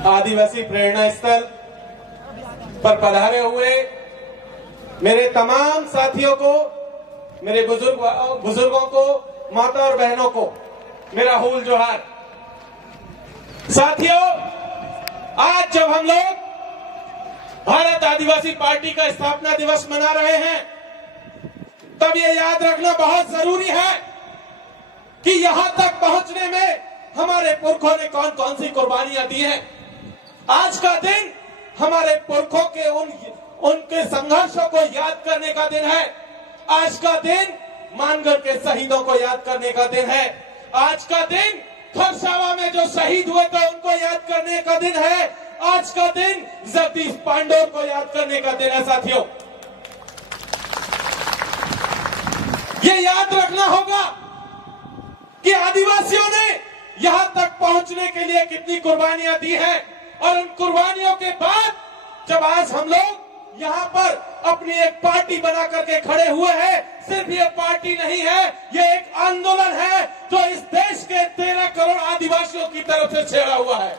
आदिवासी प्रेरणा स्थल पर पधारे हुए मेरे तमाम साथियों को, मेरे बुजुर्गों को, माता और बहनों को मेरा हुल जोहार। साथियों, आज जब हम लोग भारत आदिवासी पार्टी का स्थापना दिवस मना रहे हैं, तब ये याद रखना बहुत जरूरी है कि यहां तक पहुंचने में हमारे पुरखों ने कौन कौन सी कुर्बानियां दी हैं। आज का दिन हमारे पुरखों के उनके संघर्षों को याद करने का दिन है। आज का दिन मानगढ़ के शहीदों को याद करने का दिन है। आज का दिन खरसावा में जो शहीद हुए थे उनको याद करने का दिन है। आज का दिन जगदीश पांडोर को याद करने का दिन है। साथियों, ये याद रखना होगा कि आदिवासियों ने यहां तक पहुंचने के लिए कितनी कुर्बानियां दी हैं, और उन कुर्बानियों के बाद जब आज हम लोग यहां पर अपनी एक पार्टी बना करके खड़े हुए हैं, सिर्फ ये पार्टी नहीं है, ये एक आंदोलन है जो इस देश के 13 करोड़ आदिवासियों की तरफ से छेड़ा हुआ है।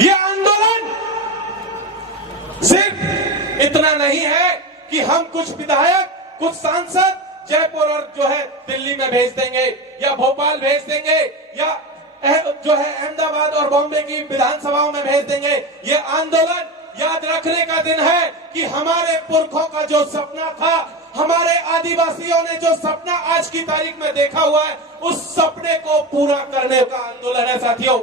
ये आंदोलन सिर्फ इतना नहीं है कि हम कुछ विधायक, कुछ सांसद जयपुर और जो है दिल्ली में भेज देंगे या भोपाल भेज देंगे या जो है अहमदाबाद और बॉम्बे की विधानसभाओं में भेज देंगे। ये आंदोलन याद रखने का दिन है कि हमारे पुरखों का जो सपना था, हमारे आदिवासियों ने जो सपना आज की तारीख में देखा हुआ है, उस सपने को पूरा करने का आंदोलन है। साथियों,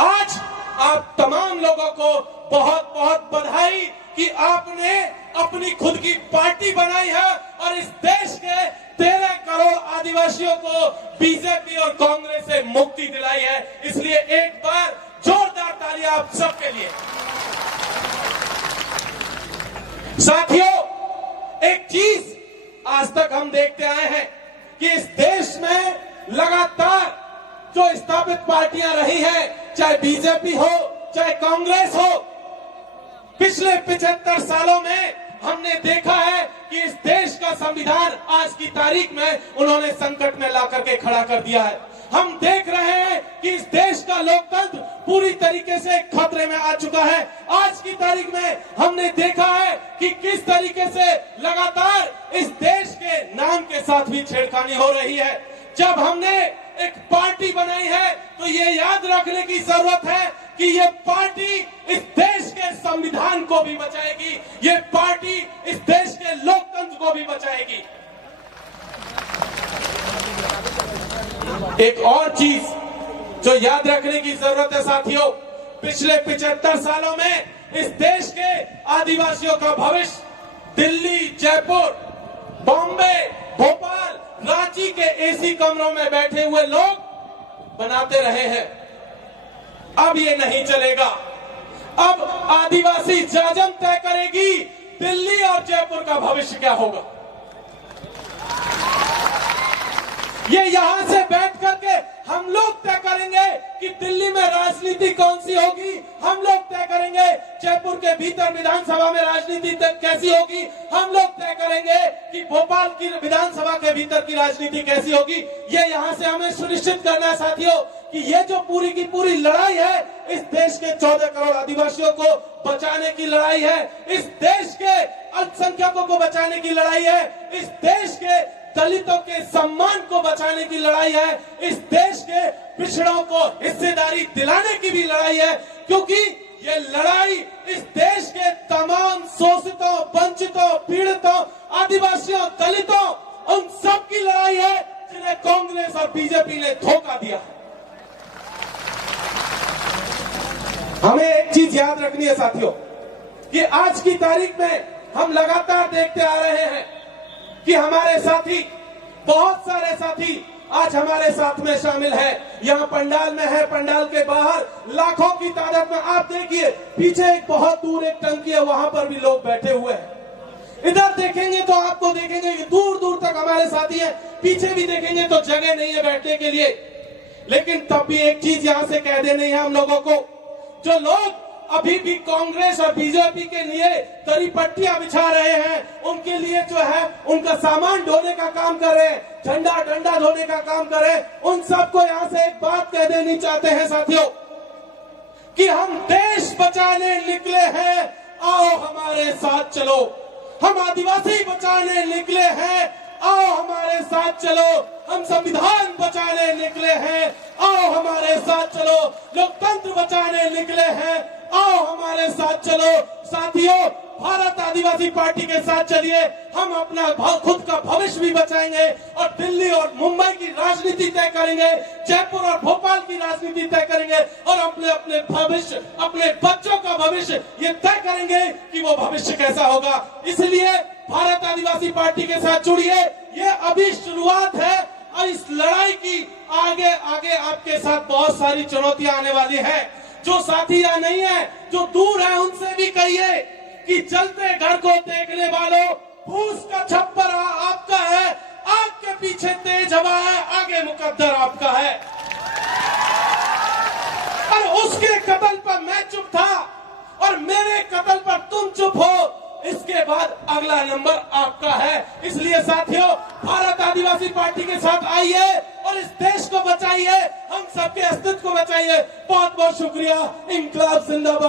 आज आप तमाम लोगों को बहुत बहुत बधाई कि आपने अपनी खुद की पार्टी बनाई है और इस देश के 13 करोड़ आदिवासियों को बीजेपी और कांग्रेस से मुक्ति दिलाई है। इसलिए एक बार जोरदार तालियां आप सबके लिए। साथियों, एक चीज आज तक हम देखते आए हैं कि इस देश में लगातार जो स्थापित पार्टियां रही हैं, चाहे बीजेपी हो चाहे कांग्रेस हो, पिछले 75 सालों में हमने देखा है कि इस देश का संविधान आज की तारीख में उन्होंने संकट में ला करके खड़ा कर दिया है। हम देख रहे हैं कि इस देश का लोकतंत्र पूरी तरीके से खतरे में आ चुका है। आज की तारीख में हमने देखा है कि किस तरीके से लगातार इस देश के नाम के साथ भी छेड़खानी हो रही है। जब हमने एक पार्टी बनाई है तो ये याद रखने की जरूरत है कि ये पार्टी इस देश के संविधान को भी बचाएगी, ये पार्टी इस देश के लोकतंत्र को भी बचाएगी। एक और चीज जो याद रखने की जरूरत है साथियों, पिछले 75 सालों में इस देश के आदिवासियों का भविष्य दिल्ली, जयपुर, बॉम्बे, भोपाल, रांची के एसी कमरों में बैठे हुए लोग बनाते रहे हैं। अब ये नहीं चलेगा। अब आदिवासी जाजम तय करेगी दिल्ली और जयपुर का भविष्य क्या होगा। ये यहां से बैठ करके हम लोग तय करेंगे कि दिल्ली में राजनीति कौन सी होगी। हम लोग तय करेंगे जयपुर के भीतर विधानसभा में राजनीति कैसी होगी। हम लोग तय करेंगे कि भोपाल की विधानसभा के भीतर की राजनीति कैसी होगी। ये यहाँ से हमें सुनिश्चित करना है साथियों कि ये जो पूरी की पूरी लड़ाई है, इस देश के 14 करोड़ आदिवासियों को बचाने की लड़ाई है, इस देश के अल्पसंख्यकों को बचाने की लड़ाई है, इस देश के दलितों के सम्मान को बचाने की लड़ाई है, इस देश के पिछड़ों को हिस्सेदारी दिलाने की भी लड़ाई है। क्योंकि ये लड़ाई इस देश के तमाम शोषितों, वंचितों, पीड़ितों, आदिवासियों, दलितों, उन सब की लड़ाई है जिन्हें कांग्रेस और बीजेपी ने धोखा दिया। हमें एक चीज याद रखनी है साथियों कि आज की तारीख में हम लगातार देखते आ रहे हैं कि हमारे साथी, बहुत सारे साथी आज हमारे साथ में शामिल है। यहाँ पंडाल में है, पंडाल के बाहर लाखों की तादाद में आप देखिए, पीछे एक बहुत दूर एक टंकी है, वहां पर भी लोग बैठे हुए हैं। इधर देखेंगे तो आपको देखेंगे कि दूर दूर तक हमारे साथी हैं, पीछे भी देखेंगे तो जगह नहीं है बैठने के लिए। लेकिन तब भी एक चीज यहाँ से कह देनी है हम लोगों को, जो लोग अभी भी कांग्रेस और बीजेपी के लिए दरी पट्टियां बिछा रहे हैं, उनके लिए जो है उनका सामान ढोने का काम कर रहे हैं, झंडा डंडा ढोने का काम कर रहे हैं, उन सबको यहां से एक बात कह देनी चाहते हैं साथियों कि हम देश बचाने निकले हैं, आओ हमारे साथ चलो। हम आदिवासी बचाने निकले हैं, आओ हमारे साथ चलो। हम संविधान बचाने निकले हैं, आओ हमारे साथ चलो। लोकतंत्र बचाने निकले हैं, आओ हमारे साथ चलो। साथियों, भारत आदिवासी पार्टी के साथ चलिए, हम अपना खुद का भविष्य भी बचाएंगे और दिल्ली और मुंबई की राजनीति तय करेंगे, जयपुर और भोपाल की राजनीति तय करेंगे और अपने भविष्य, अपने बच्चों का भविष्य ये तय करेंगे कि वो भविष्य कैसा होगा। इसलिए भारत आदिवासी पार्टी के साथ जुड़िए, ये अभी शुरुआत है और इस लड़ाई की आगे आगे आपके साथ बहुत सारी चुनौतियां आने वाली है। जो साथी यहाँ नहीं है, जो दूर है, उनसे भी कहिए कि चलते घर को देखने वालों, फूस का छप्पर आपका है, आग के पीछे तेज हवा है, आगे मुकद्दर आपका है। और उसके कत्ल पर मैं चुप था और मेरे कत्ल पर तुम चुप हो, इसके बाद अगला नंबर आपका है। इसलिए साथियों, भारत आदिवासी पार्टी के साथ आइए और इस देश को बचाइए, हम सबके अस्तित्व को बचाइए। बहुत बहुत शुक्रिया। इंकलाब जिंदाबाद।